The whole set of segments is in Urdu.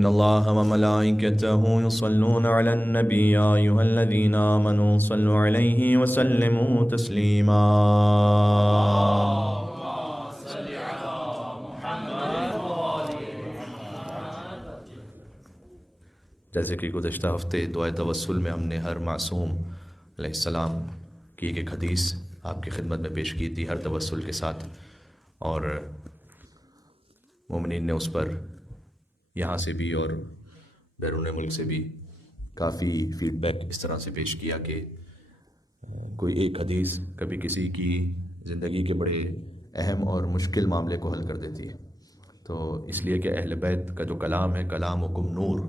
إن الله وملائكته يصلون على النبي يا أيها الذين آمنوا صلوا عليه وسلموا تسليما. جیسے کہ گزشتہ ہفتے دعائے توسل میں ہم نے ہر معصوم علیہ السلام کی ایک حدیث آپ کی خدمت میں پیش کی تھی ہر توسل کے ساتھ، اور مومنین نے اس پر یہاں سے بھی اور بیرون ملک سے بھی کافی فیڈ بیک اس طرح سے پیش کیا کہ کوئی ایک حدیث کبھی کسی کی زندگی کے بڑے اہم اور مشکل معاملے کو حل کر دیتی ہے. تو اس لیے کہ اہل بیت کا جو کلام ہے، کلامکم نور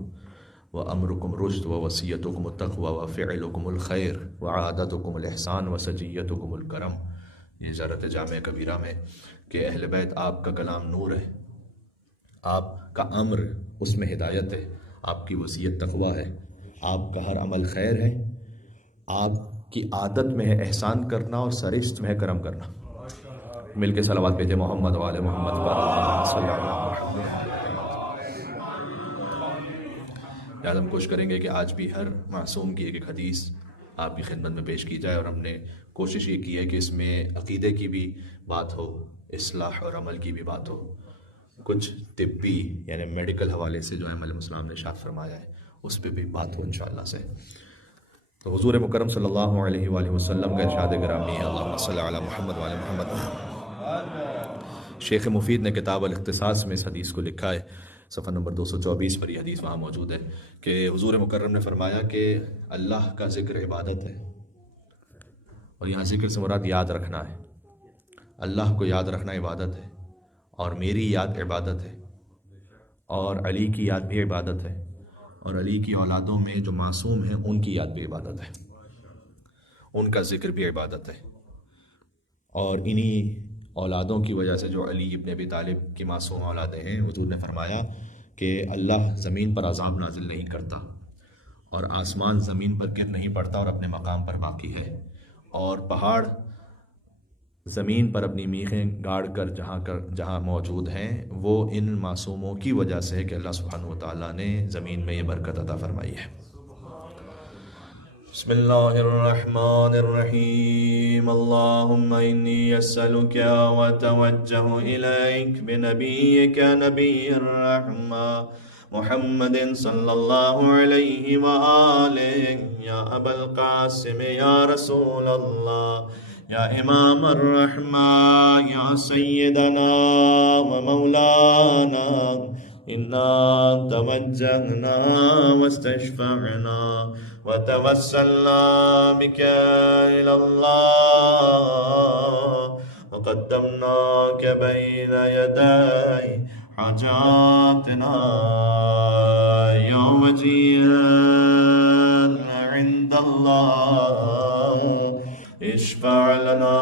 وامرکم رشد ووصیتکم التقوی وفعلکم الخیر وعادتکم الاحسان وسجیتکم الکرم، یہ زیارت جامع کبیرہ میں کہ اہل بیت آپ کا کلام نور ہے، آپ کا امر اس میں ہدایت ہے، آپ کی وصیت تقوی ہے، آپ کا ہر عمل خیر ہے، آپ کی عادت میں ہے احسان کرنا اور سرشت میں ہے کرم کرنا. مل کے صلوات بھیجے محمد وآل محمد صلی اللہ علیہ وسلم. آج ہم کوشش کریں گے کہ آج بھی ہر معصوم کی ایک حدیث آپ کی خدمت میں پیش کی جائے، اور ہم نے کوشش یہ کی ہے کہ اس میں عقیدے کی بھی بات ہو، اصلاح اور عمل کی بھی بات ہو، کچھ طبی یعنی میڈیکل حوالے سے جو ہے علیہ السلام نے ارشاد فرمایا ہے اس پہ بھی بات ہو انشاءاللہ سے. تو حضور مکرم صلی اللہ علیہ وآلہ وسلم کا ارشاد گرامی ہے، اللہم صلی علی محمد وعلی محمد. شیخ مفید نے کتاب الاختصاص میں اس حدیث کو لکھا ہے، صفحہ نمبر 224 پر یہ حدیث وہاں موجود ہے کہ حضور مکرم نے فرمایا کہ اللہ کا ذکر عبادت ہے، اور یہاں ذکر سے مراد یاد رکھنا ہے. اللہ کو یاد رکھنا عبادت ہے، اور میری یاد عبادت ہے، اور علی کی یاد بھی عبادت ہے، اور علی کی اولادوں میں جو معصوم ہیں ان کی یاد بھی عبادت ہے، ان کا ذکر بھی عبادت ہے. اور انہی اولادوں کی وجہ سے جو علی ابن ابی طالب کی معصوم اولادیں ہیں، حضور نے فرمایا کہ اللہ زمین پر عذاب نازل نہیں کرتا، اور آسمان زمین پر گر نہیں پڑتا اور اپنے مقام پر باقی ہے، اور پہاڑ زمین پر اپنی میخیں گاڑ کر جہاں موجود ہیں وہ ان معصوموں کی وجہ سے ہے کہ اللہ سبحانہ وتعالیٰ نے زمین میں یہ برکت عطا فرمائی ہے. بسم اللہ الرحمن الرحیم. اللہم انی اسألک وتوجہ الیک بنبیک نبی الرحمہ محمد صلی اللہ علیہ وآلہ، یا ابا القاسم یا رسول اللہ، یا امام الرحمہ، یا سیدنا و مولانا، انا توجہنا واستشفعنا وتوسلنا بک الی اللہ وقدمناک بین یدی حاجاتنا یا وجیہا عند اللہ اشفع لنا.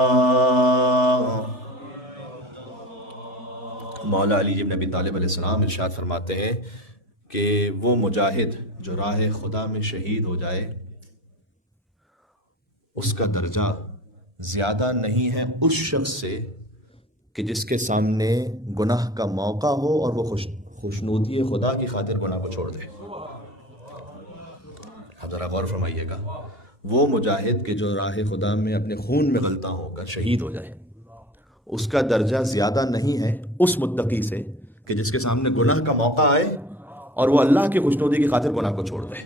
مولا علی ابن ابی طالب علیہ السلام ارشاد فرماتے ہیں کہ وہ مجاہد جو راہ خدا میں شہید ہو جائے اس کا درجہ زیادہ نہیں ہے اس شخص سے کہ جس کے سامنے گناہ کا موقع ہو اور وہ خوشنودی خدا کی خاطر گناہ کو چھوڑ دے. اب ذرا غور فرمائیے گا، وہ مجاہد کہ جو راہ خدا میں اپنے خون میں غلطاں ہو کر شہید ہو جائے اس کا درجہ زیادہ نہیں ہے اس متقی سے کہ جس کے سامنے گناہ کا موقع آئے اور وہ اللہ کی خوشنودی کی خاطر گناہ کو چھوڑ دے.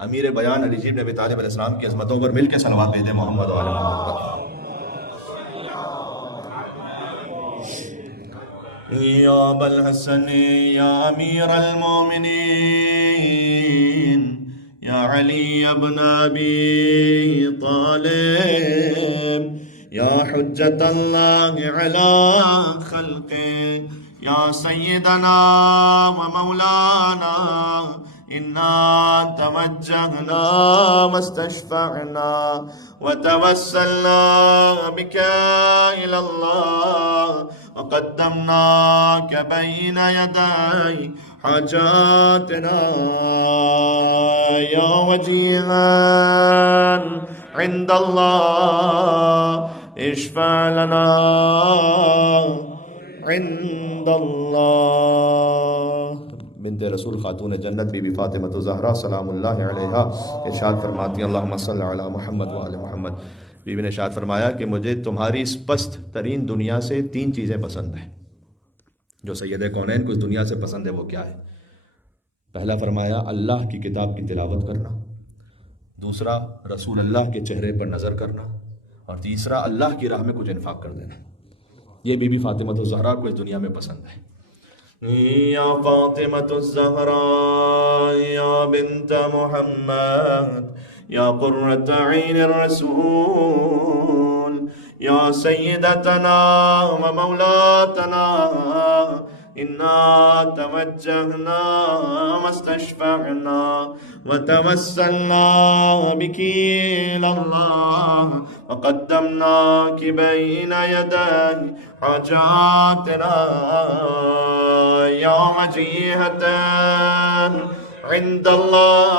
امیر بیان علی ابن ابی طالب علیہ السلام کی عظمتوں پر مل کے صلوات بھیجیں محمد وآل محمد. یا ابا الحسن یا امیر المومنین یا علی ابن ابی طالب یا حجت اللہ علی خلقہ یا سیدنا و مولانا، انا توجہنا واستشفعنا وتوسلنا بک الی اللہ وقدمناک بین یدی حاجاتنا یا وجیہا عند اللہ اشفع لنا عند اللہ. بنت رسول خاتون جنت بی بی فاطمہ الزہرا سلام اللہ علیہا ارشاد فرماتی ہیں اللہم صلی علی محمد وآل محمد، بی بی نے ارشاد فرمایا کہ مجھے تمہاری اس پست ترین دنیا سے 3 چیزیں پسند ہیں۔ جو سید کونین کو اس دنیا سے پسند ہے وہ کیا ہے؟ پہلا فرمایا اللہ کی کتاب کی تلاوت کرنا، دوسرا رسول اللہ کے چہرے پر نظر کرنا، اور تیسرا اللہ کی راہ میں کچھ انفاق کر دینا۔ یہ بی بی فاطمہ الزہرا کو اس دنیا میں پسند ہے۔ یا فاطمة الزہرا یا بنت محمد یا قرۃ عین الرسول یا سیدتنا و مولاتنا انا توجہنا واستشفعنا وتوسلنا بك إلى الله وقدمناك بين يدي حاجاتنا يا وجيهة عند الله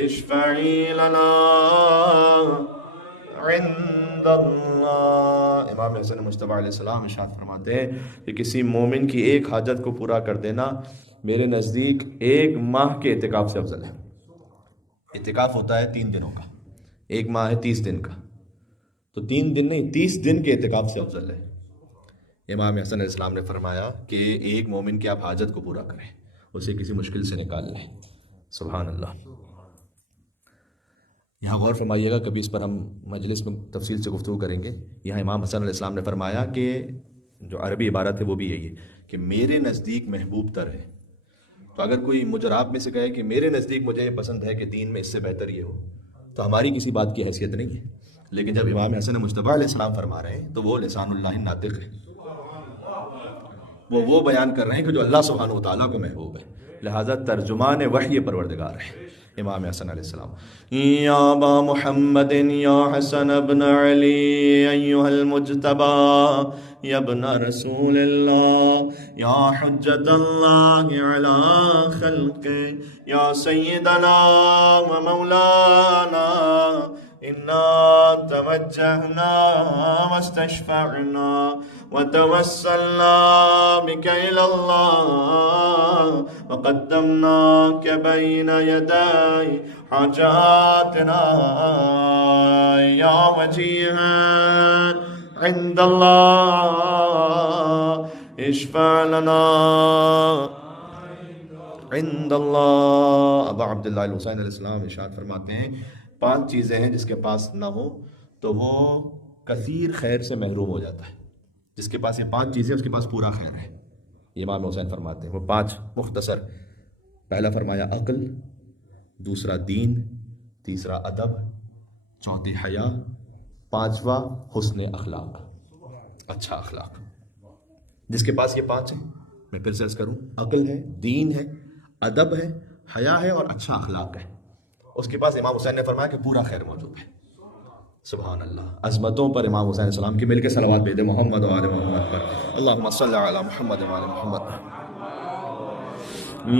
اشفعي لنا عند اللہ۔ امام حسن مجتبی علیہ السلام ارشاد فرماتے ہیں کہ کسی مومن کی ایک حاجت کو پورا کر دینا میرے نزدیک 1 ماہ کے اعتکاف سے افضل ہے۔ اعتکاف ہوتا ہے 3 دنوں کا، 1 ماہ ہے 30 دن کا، تو 3 دن نہیں 30 دن کے اعتکاف سے افضل ہے۔ امام حسن علیہ السلام نے فرمایا کہ ایک مومن کی آپ حاجت کو پورا کریں، اسے کسی مشکل سے نکال لیں۔ سبحان اللہ۔ یہاں غور فرمائیے گا، کبھی اس پر ہم مجلس میں تفصیل سے گفتگو کریں گے۔ یہاں امام حسن علیہ السلام نے فرمایا کہ جو عربی عبارت ہے وہ بھی یہی ہے کہ میرے نزدیک محبوب تر ہے۔ تو اگر کوئی مجھ اور آپ میں سے کہے کہ میرے نزدیک مجھے یہ پسند ہے کہ دین میں اس سے بہتر یہ ہو، تو ہماری کسی بات کی حیثیت نہیں ہے۔ لیکن جب امام حسن مجتبی علیہ السلام فرما رہے ہیں تو وہ لسان اللہ ناطق ہے، وہ بیان کر رہے ہیں کہ جو اللہ سبحانہ و تعالیٰ کو محبوب ہے، لہٰذا ترجمان وحی پروردگار ہے امام حسن علیہ السلام۔ یا ابا محمد یا حسن ابن علی ایہا المجتبی یا ابن رسول اللہ یا حجت اللہ علی خلقہ یا سیدنا و مولانا انا توجہنا واستشفعنا وتوسلنا بك إلى الله وقدمناك بين يدي حاجاتنا يا وجيها عند الله اشفع لنا عند الله۔ ابا عبداللہ الحسین علیہ السلام ارشاد فرماتے ہیں 5 چیزیں ہیں جس کے پاس نہ ہو تو وہ کثیر خیر سے محروم ہو جاتا ہے۔ جس کے پاس یہ 5 چیزیں اس کے پاس پورا خیر ہے۔ یہ امام حسین فرماتے ہیں وہ 5 مختصر۔ پہلا فرمایا عقل، دوسرا دین، تیسرا ادب، چوتھی حیا، 5واں حسن اخلاق، اچھا اخلاق۔ جس کے پاس یہ 5 ہیں، میں پھر سے عرض کروں، عقل ہے، دین ہے، ادب ہے، حیا ہے اور اچھا اخلاق ہے، اس کے پاس امام حسین نے فرمایا کہ پورا خیر موجود ہے۔ سبحان اللہ۔ عظمتوں پر امام حسین علیہ السلام کی مل کے صلوات بھیج دے محمد و آل محمد پر، اللہم صلی علی محمد و آل محمد۔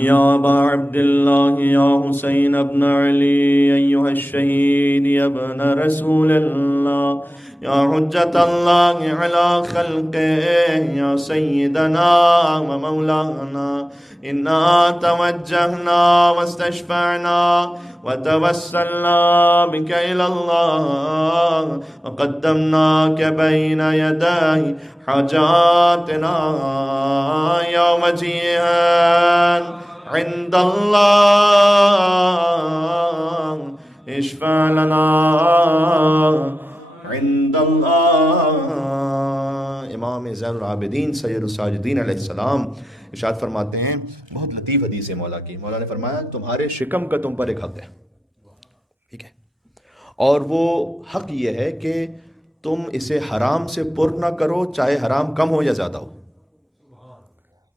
یا ابا عبداللہ یا حسین ابن علی ایہا الشہید یا ابن رسول اللہ یا حجت اللہ علی خلقہ یا سیدنا و مولانا انا توجہنا واستشفعنا وتوسلنا بك إلى الله وقدمناك بين يدي حاجاتنا يا وجيها عند الله اشفع لنا عند الله۔ امام زین العابدین سید الساجدین علیہ السلام ارشاد فرماتے ہیں، بہت لطیف حدیث ہے مولا کی۔ مولا نے فرمایا تمہارے شکم کا تم پر ایک حق ہے، ٹھیک ہے، اور وہ حق یہ ہے کہ تم اسے حرام سے پر نہ کرو، چاہے حرام کم ہو یا زیادہ ہو۔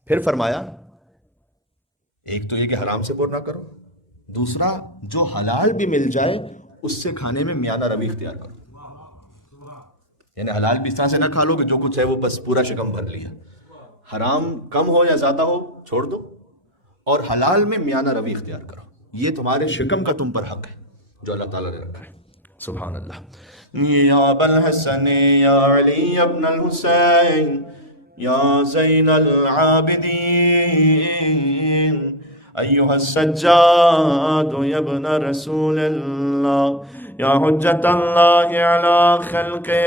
پھر فرمایا ایک تو یہ کہ حرام سے پر نہ کرو، دوسرا جو حلال بھی مل جائے اس سے کھانے میں میانہ روی اختیار کرو، یعنی حلال بھی اس طرح سے نہ کھا لو کہ جو کچھ ہے وہ بس پورا شکم بھر لیا، حرام کم ہو یا زیادہ ہو چھوڑ دو، اور حلال میں میانہ روی اختیار کرو۔ یہ تمہارے شکم کا تم پر حق ہے جو اللہ تعالیٰ نے رکھا ہے۔ سبحان اللہ۔ یا ابا الحسن یا علی ابن الحسین یا زین العابدین ایہا السجاد یا ابن رسول اللہ یا حجت اللہ علی خلقہ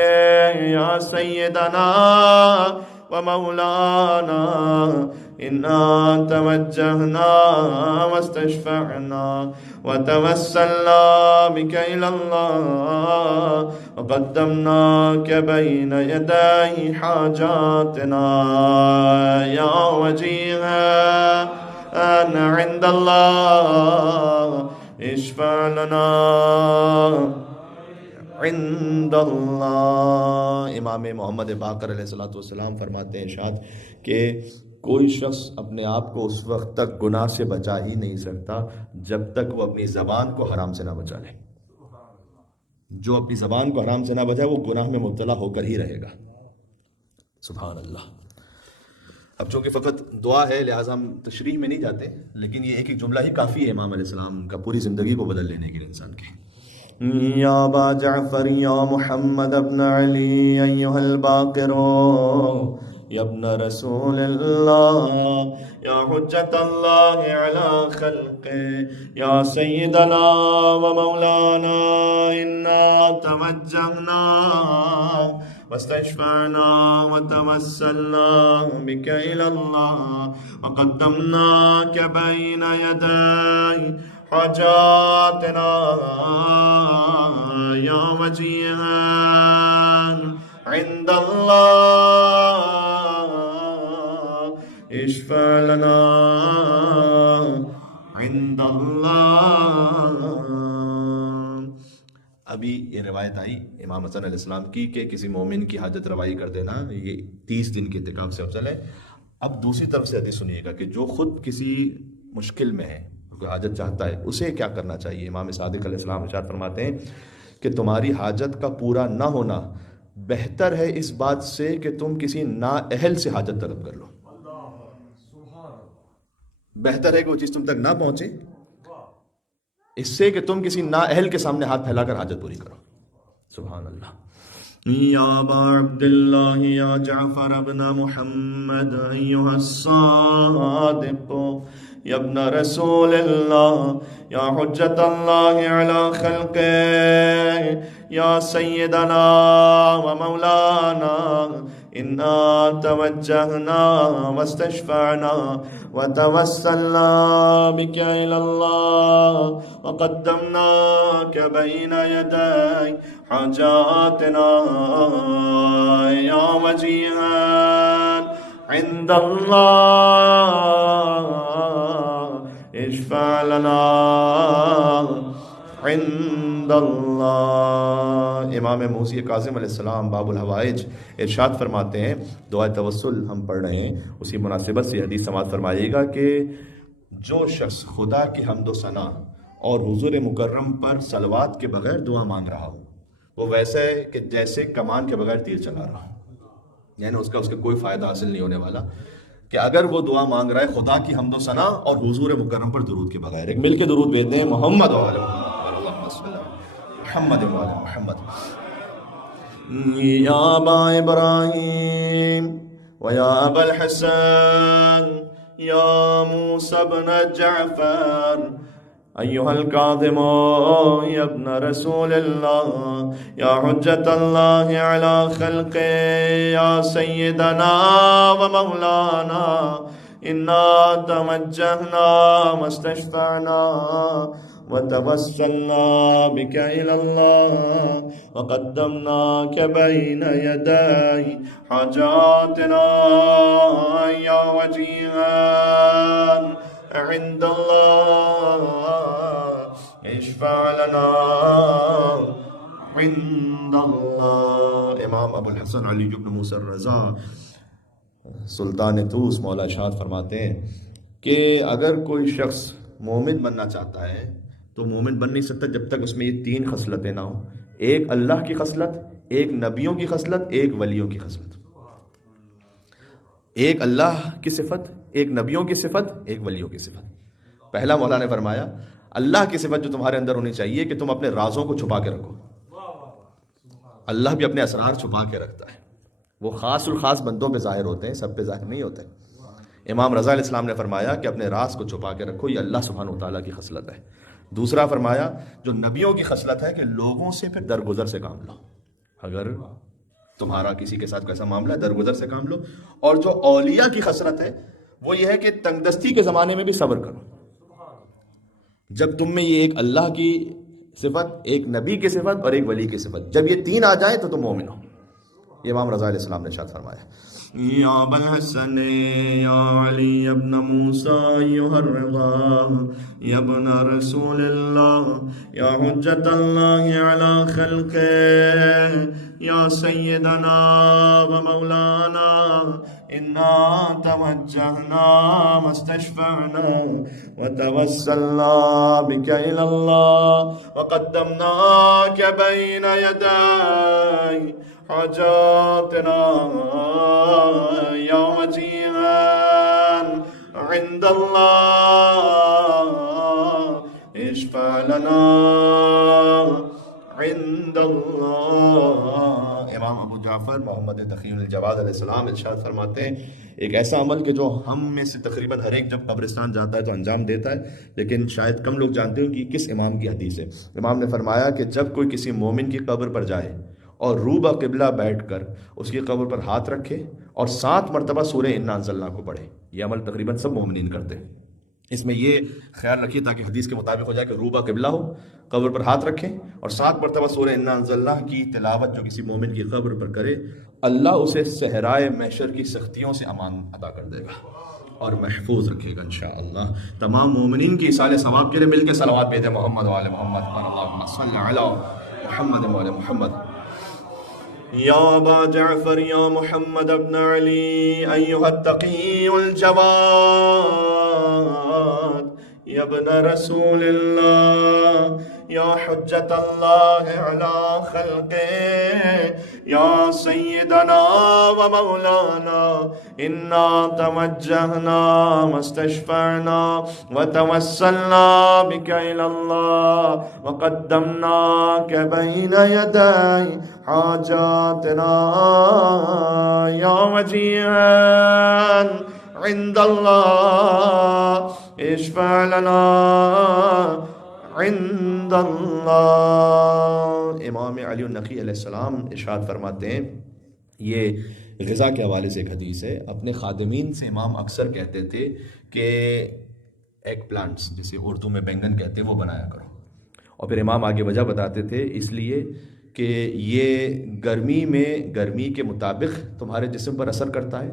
یا سیدنا ومولانا انا توجہنا واستشفعنا وتوسلنا بك إلى الله وقدمناك بين يدي حاجاتنا يا وجيها أنا عند الله اشفع لنا عند اللہ۔ امام محمد باقر علیہ السلام فرماتے ہیں ارشاد کہ کوئی شخص اپنے آپ کو اس وقت تک گناہ سے بچا ہی نہیں سکتا جب تک وہ اپنی زبان کو حرام سے نہ بچا لے۔ جو اپنی زبان کو حرام سے نہ بچائے وہ گناہ میں مبتلا ہو کر ہی رہے گا۔ سبحان اللہ۔ اب چونکہ فقط دعا ہے لہٰذا ہم تشریح میں نہیں جاتے، لیکن یہ ایک جملہ ہی کافی ہے امام علیہ السلام کا پوری زندگی کو بدل لینے کے لیے انسان کے۔ یا ابا جعفر یا محمد ابن علی ایہا الباقر یا ابن رسول اللہ یا حجت اللہ علی خلقہ یا سیدنا و مولانا انا توجہنا واستشفعنا وتوسلنا بك إلى الله وقدمناك بين يدي حاجاتنا يا وجيها عند الله اشفع لنا عند الله۔ ابھی یہ روایت آئی امام حسن علیہ السلام کی کہ کسی مومن کی حاجت روائی کر دینا یہ 30 دن کے اعتکاف سے افضل ہے۔ اب دوسری طرف سے حدیث سنیے گا کہ جو خود کسی مشکل میں ہے، کوئی حاجت چاہتا ہے، اسے کیا کرنا چاہیے۔ امام صادق علیہ السلام ارشاد فرماتے ہیں کہ تمہاری حاجت کا پورا نہ ہونا بہتر ہے اس بات سے کہ تم کسی نااہل سے حاجت طلب کر لو۔ بہتر ہے کہ وہ چیز تم تک نہ پہنچے اس سے کہ تم کسی نااہل کے سامنے ہاتھ پھیلا کر حاجت پوری کرو۔ سبحان اللہ۔ یا ابا عبداللہ یا جعفر ابن محمد ایہا الصادق یا ابن رسول اللہ یا حجت اللہ علی خلقہ یا سیدنا و مولانا انا توجہنا واستشفعنا وتوسلنا بك إلى الله وقدمناك بين يدي حاجاتنا يا وجيها عند الله اشفع لنا عند اللہ۔ امام موسی کاظم علیہ السلام باب الحوائج ارشاد فرماتے ہیں، دعائے توسل ہم پڑھ رہے ہیں، اسی مناسبت سے حدیث سماعت فرمائیے گا کہ جو شخص خدا کی حمد و ثنا اور حضور مکرم پر صلوات کے بغیر دعا مانگ رہا ہو وہ ویسا ہے کہ جیسے کمان کے بغیر تیر چلا رہا ہو، یعنی اس کا کوئی فائدہ حاصل نہیں ہونے والا کہ اگر وہ دعا مانگ رہا ہے خدا کی حمد و ثنا اور حضور مکرم پر درود کے بغیر۔ ایک مل کے درود بھیجتے ہیں، محمد و محمد محمد۔ یا ابا ابراہیم و یا ابا الحسن یا موسیٰ بن جعفر ایہا الکاظم یا ابن رسول اللہ یا حجت اللہ علی خلقہ یا سیدنا و مولانا انا توجہنا واستشفعنا وتوسلنا بك إلى الله وقدمناك بين يدي حاجاتنا يا وجيها عند الله اشفع لنا عند الله۔ امام ابو الحسن علی بن موسیٰ الرضا سلطان طوس مولا ارشاد فرماتے ہیں کہ اگر کوئی شخص مومن بننا چاہتا ہے تو مومن بن نہیں سکتا جب تک اس میں یہ 3 خصلتیں نہ ہوں، ایک اللہ کی خصلت، ایک نبیوں کی خصلت، ایک ولیوں کی خصلت۔ ایک اللہ کی صفت، ایک نبیوں کی صفت، ایک ولیوں کی صفت۔ پہلا مولا نے فرمایا اللہ کی صفت جو تمہارے اندر ہونی چاہیے کہ تم اپنے رازوں کو چھپا کے رکھو۔ اللہ بھی اپنے اسرار چھپا کے رکھتا ہے، وہ خاص الخاص بندوں پہ ظاہر ہوتے ہیں، سب پہ ظاہر نہیں ہوتے۔ امام رضا علیہ السلام نے فرمایا کہ اپنے راز کو چھپا کے رکھو، یہ اللہ سبحانہ وتعالیٰ کی خصلت ہے۔ دوسرا فرمایا جو نبیوں کی خصلت ہے کہ لوگوں سے پھر درگزر سے کام لو، اگر تمہارا کسی کے ساتھ کوئی معاملہ ہے درگزر سے کام لو۔ اور جو اولیاء کی خصلت ہے وہ یہ ہے کہ تنگ دستی کے زمانے میں بھی صبر کرو۔ جب تم میں یہ ایک اللہ کی صفت، ایک نبی کی صفت اور ایک ولی کی صفت، جب یہ تین آ جائیں تو تم مومن ہو۔ یہ امام رضا علیہ السلام نے ارشاد فرمایا، یا ابا الحسن یا علی ابن موسیٰ ایھا الرضا یا ابن رسول اللہ یا حجت اللہ علی خلقہ یا سیدنا و مولانا انا توجہنا واستشفعنا وتوسلنا بک الی اللہ وقدمناک بین یدی حاجاتنا یوم جیعان عند اللہ اشفع لنا عند اللہ۔ امام ابو جعفر محمد تقی الجواد علیہ السلام ارشاد فرماتے ہیں ایک ایسا عمل کہ جو ہم میں سے تقریباً ہر ایک جب قبرستان جاتا ہے تو انجام دیتا ہے، لیکن شاید کم لوگ جانتے ہو کہ کس امام کی حدیث ہے۔ امام نے فرمایا کہ جب کوئی کسی مومن کی قبر پر جائے اور روبہ قبلہ بیٹھ کر اس کی قبر پر ہاتھ رکھے اور 7 مرتبہ سورہ انا انزلنا کو پڑھے، یہ عمل تقریباً سب مومنین کرتے ہیں۔ اس میں یہ خیال رکھیے تاکہ حدیث کے مطابق ہو جائے کہ روبہ قبلہ ہو، قبر پر ہاتھ رکھیں اور 7 مرتبہ سورہ انا انزلنا کی تلاوت جو کسی مومن کی قبر پر کرے، اللہ اسے صحرائے محشر کی سختیوں سے امان عطا کر دے گا اور محفوظ رکھے گا انشاءاللہ۔ تمام مومنین کی ایصال ثواب کے لیے مل کے صلوات بھیجیں محمد و آل محمد، اللہم صل علی محمد و آل محمد۔ یا ابا جعفر یا محمد ابن علی ایھا التقی الجواد یا ابن رسول اللہ یا حجت اللہ علی خلقہ یا سیدنا و مولانا انا توجہنا واستشفعنا وتوسلنا بک الی اللہ وقدمناک بین یدی حاجاتنا یوم جیعان عند اللہ اشفع لنا عند اللہ۔ امام علی النقی علیہ السلام ارشاد فرماتے ہیں، یہ غذا کے حوالے سے ایک حدیث ہے، اپنے خادمین سے امام اکثر کہتے تھے کہ ایگ پلانٹس جسے اردو میں بینگن کہتے ہیں وہ بنایا کرو، اور پھر امام آگے وجہ بتاتے تھے اس لیے کہ یہ گرمی میں گرمی کے مطابق تمہارے جسم پر اثر کرتا ہے،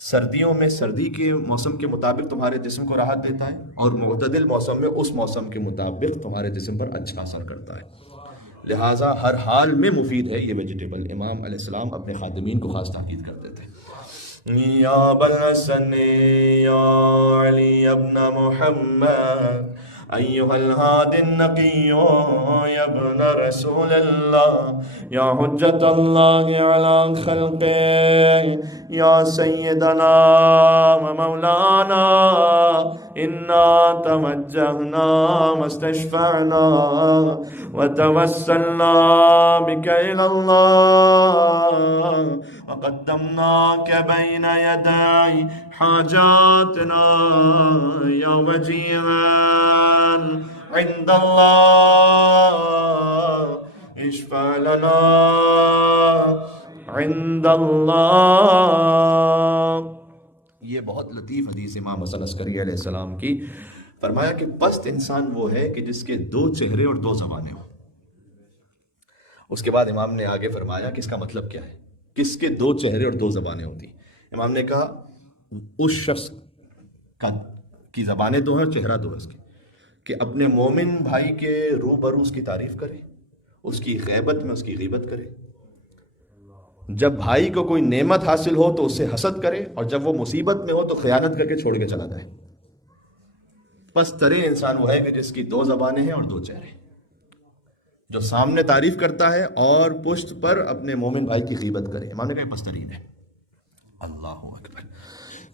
سردیوں میں سردی کے موسم کے مطابق تمہارے جسم کو راحت دیتا ہے، اور معتدل موسم میں اس موسم کے مطابق تمہارے جسم پر اچھا اثر کرتا ہے، لہٰذا ہر حال میں مفید ہے یہ ویجیٹیبل۔ امام علیہ السلام اپنے خادمین کو خاص تاکید کرتے تھے۔ یا ابا الحسن یا علی ابن محمد ایھا الہادی النقی یا ابن رسول اللہ یا حجت اللہ علی خلقہ یا سیدنا و مولانا انا توجہنا واستشفعنا وتوسلنا بک الی اللہ وقدمناک بین یدی حاجاتنا یوم جیعان عند اللہ اشفع لنا عند اللہ۔ یہ بہت لطیف حدیث امام حسن عسکری علیہ السلام کی، فرمایا کہ پست انسان وہ ہے کہ جس کے 2 چہرے اور 2 زبانیں ہوں۔ اس کے بعد امام نے آگے فرمایا کہ اس کا مطلب کیا ہے، کس کے 2 چہرے اور 2 زبانیں ہوتی ہیں۔ امام نے کہا اس شخص کی زبانیں 2 ہیں اور چہرہ 2 ہے اس کے، کہ اپنے مومن بھائی کے روبرو اس کی تعریف کرے، اس کی غیبت میں اس کی غیبت کرے، جب بھائی کو کوئی نعمت حاصل ہو تو اس سے حسد کرے، اور جب وہ مصیبت میں ہو تو خیانت کر کے چھوڑ کے چلا جائے۔ پس ترے انسان وہ ہے کہ جس کی 2 زبانیں ہیں اور 2 چہرے، جو سامنے تعریف کرتا ہے اور پشت پر اپنے مومن بھائی کی غیبت کرے۔ امام نے کہا پس ترین ہے۔ اللہ اکبر۔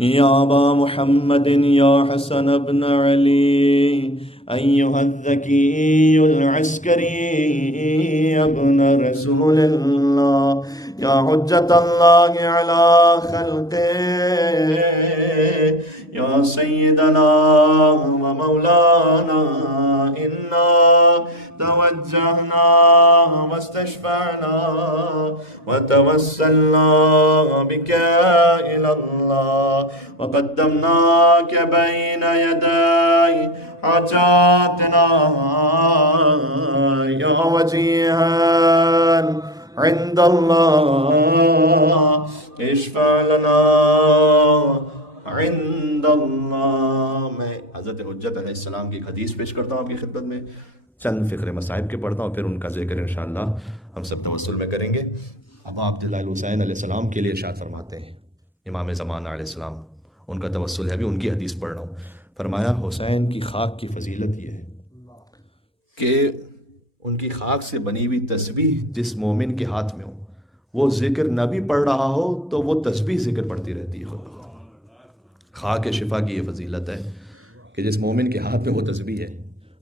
یا ابا محمد یا حسن ابن علی ایھا الذکی العسکری ابن رسول اللہ یا حجت اللہ علی خلقہ یا سیدنا و مولانا انا توجہنا واستشفعنا وتوسلنا بک الی اللہ وقدمناک بین یدی حاجاتنا یا وجیہا عند اللہ اشفع لنا عند اللہ. میں حضرت حجت علیہ السلام کی حدیث پیش کرتا ہوں آپ کی خدمت میں، چند فقرے مصائب کے پڑھتا ہوں، پھر ان کا ذکر انشاءاللہ ہم سب توسل میں کریں گے. ابا عبداللہ الحسین علیہ السلام کے لیے ارشاد فرماتے ہیں امام زمانہ علیہ السلام، ان کا توسل ہے، ابھی ان کی حدیث پڑھ رہا ہوں. فرمایا حسین کی خاک کی فضیلت یہ ہے کہ ان کی خاک سے بنی ہوئی تسبیح جس مومن کے ہاتھ میں ہو، وہ ذکر نہ بھی پڑھ رہا ہو تو وہ تسبیح ذکر پڑھتی رہتی ہے. خود خاک شفا کی یہ فضیلت ہے کہ جس مومن کے ہاتھ میں وہ تسبیح ہے،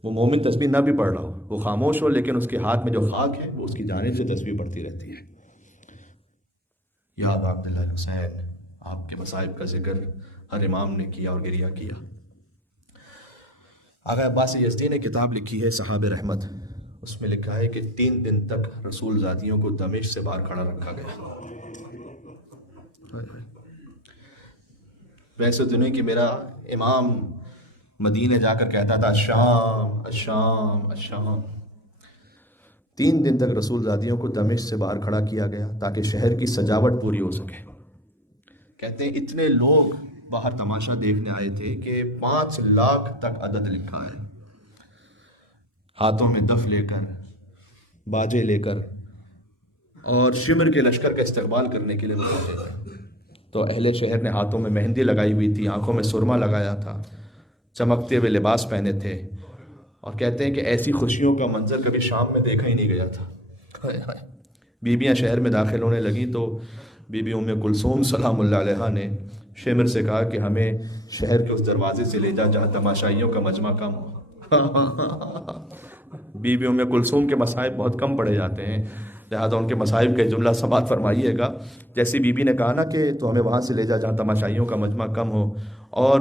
وہ مومن تسبیح نہ بھی پڑھ رہا ہو، وہ خاموش ہو، لیکن اس کے ہاتھ میں جو خاک ہے وہ اس کی جانب سے تسبیح پڑھتی رہتی ہے. یا ابا عبداللہ الحسین، آپ کے مصائب کا ذکر ہر امام نے کیا اور گریہ کیا. آقا عباس یزدی نے کتاب لکھی ہے صحاب رحمت، اس میں لکھا ہے کہ 3 دن تک رسول ذاتیوں کو دمشق سے باہر کھڑا رکھا گیا. ویسے تو نہیں کہ میرا امام مدینے جا کر کہتا تھا الشام الشام الشام. 3 دن تک رسول ذاتیوں کو دمشق سے باہر کھڑا کیا گیا تاکہ شہر کی سجاوٹ پوری ہو سکے. کہتے ہیں اتنے لوگ باہر تماشا دیکھنے آئے تھے کہ 5 لاکھ تک عدد لکھا ہے. ہاتھوں میں دف لے کر، باجے لے کر اور شمر کے لشکر کا استقبال کرنے کے لیے پہنچے تھے. تو اہل شہر نے ہاتھوں میں مہندی لگائی ہوئی تھی، آنکھوں میں سرما لگایا تھا، چمکتے ہوئے لباس پہنے تھے، اور کہتے ہیں کہ ایسی خوشیوں کا منظر کبھی شام میں دیکھا ہی نہیں گیا تھا. بیویاں شہر میں داخل ہونے لگیں تو بی بی ام کلثوم سلام اللہ علیہا نے شمر سے کہا کہ ہمیں شہر کے اس دروازے سے لے جا جہاں تماشائیوں کا مجمع کم ہو. بی بی ام کلثوم کے مصائب بہت کم پڑھے جاتے ہیں، لہٰذا ان کے مصائب کا جملہ سماعت فرمائیے گا. جیسی بی بی نے کہا نا کہ تو ہمیں وہاں سے لے جا جہاں تماشائیوں کا مجمع کم ہو، اور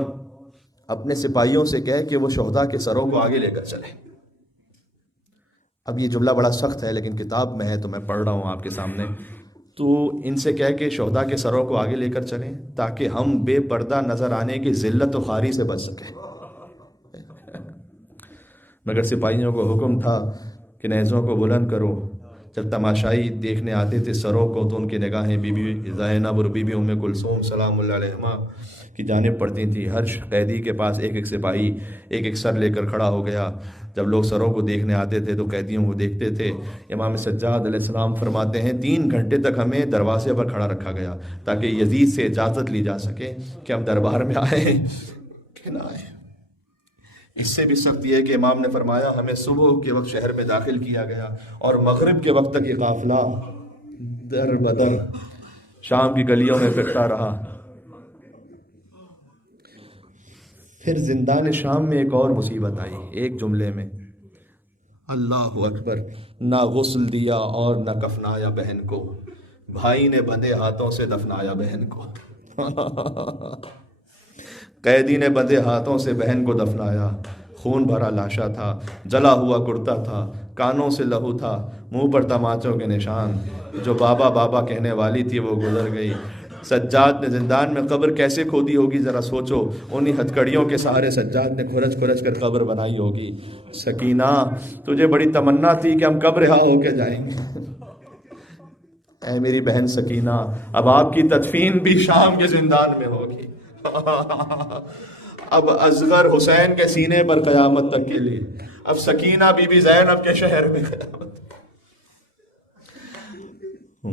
اپنے سپاہیوں سے کہے کہ وہ شہداء کے سروں کو آگے لے کر چلے. اب یہ جملہ بڑا سخت ہے لیکن کتاب میں ہے تو میں پڑھ رہا ہوں آپ کے سامنے. تو ان سے کہہ کہ شہداء کے سروں کو آگے لے کر چلیں تاکہ ہم بے پردہ نظر آنے کی ذلت و خواری سے بچ سکیں. مگر سپاہیوں کو حکم تھا کہ نیزوں کو بلند کرو. جب تماشائی دیکھنے آتے تھے سروں کو تو ان کی نگاہیں بی بی زینب اور بی بی ام کلثوم سلام اللہ علیہما کی جانب پڑتی تھی. ہر قیدی کے پاس ایک سپاہی ایک سر لے کر کھڑا ہو گیا. جب لوگ سروں کو دیکھنے آتے تھے تو قیدیوں کو دیکھتے تھے. امام سجاد علیہ السلام فرماتے ہیں 3 گھنٹے تک ہمیں دروازے پر کھڑا رکھا گیا تاکہ یزید سے اجازت لی جا سکے کہ ہم دربار میں آئیں کہ نہ آئیں. اس سے بھی سخت یہ ہے کہ امام نے فرمایا ہمیں صبح کے وقت شہر میں داخل کیا گیا اور مغرب کے وقت تک یہ قافلہ در بدر شام کی گلیوں میں پھرتا رہا. پھر زندان شام میں ایک اور مصیبت آئی. ایک جملے میں اللہ اکبر، نہ غسل دیا اور نہ کفنایا بہن کو. بھائی نے بندھے ہاتھوں سے دفنایا بہن کو. قیدی نے بندھے ہاتھوں سے بہن کو دفنایا. خون بھرا لاشا تھا، جلا ہوا کرتا تھا، کانوں سے لہو تھا، منہ پر تماچوں کے نشان. جو بابا بابا کہنے والی تھی وہ گزر گئی. سجاد نے زندان میں قبر کیسے کھودی ہوگی ذرا سوچو. انہی ہتھکڑیوں کے سہارے سجاد نے کھرچ کھرچ کر قبر بنائی ہوگی. سکینہ تجھے بڑی تمنا تھی کہ ہم کب رہا ہو کے جائیں گے. اے میری بہن سکینہ، اب آپ کی تدفین بھی شام کے زندان میں ہوگی. اب اصغر حسین کے سینے پر قیامت تک کے لیے، اب سکینہ بی بی زینب کے شہر میں قیامت.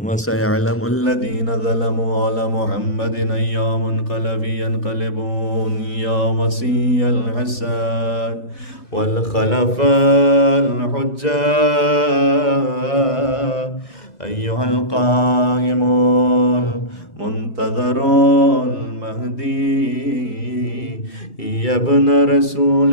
وَسَيَعْلَمُ الَّذِينَ ظَلَمُوا عَلَى مُحَمَّدٍ أَيَّ مُنْقَلَبٍ يَنْقَلِبُونَ يَا وَصِيَّ الْحَسَنِ وَالْخَلَفَ الْحُجَّةِ أَيُّهَا الْقَائِمُ الْمُنْتَظَرُ الْمَهْدِي يَا ابْنَ رَسُولِ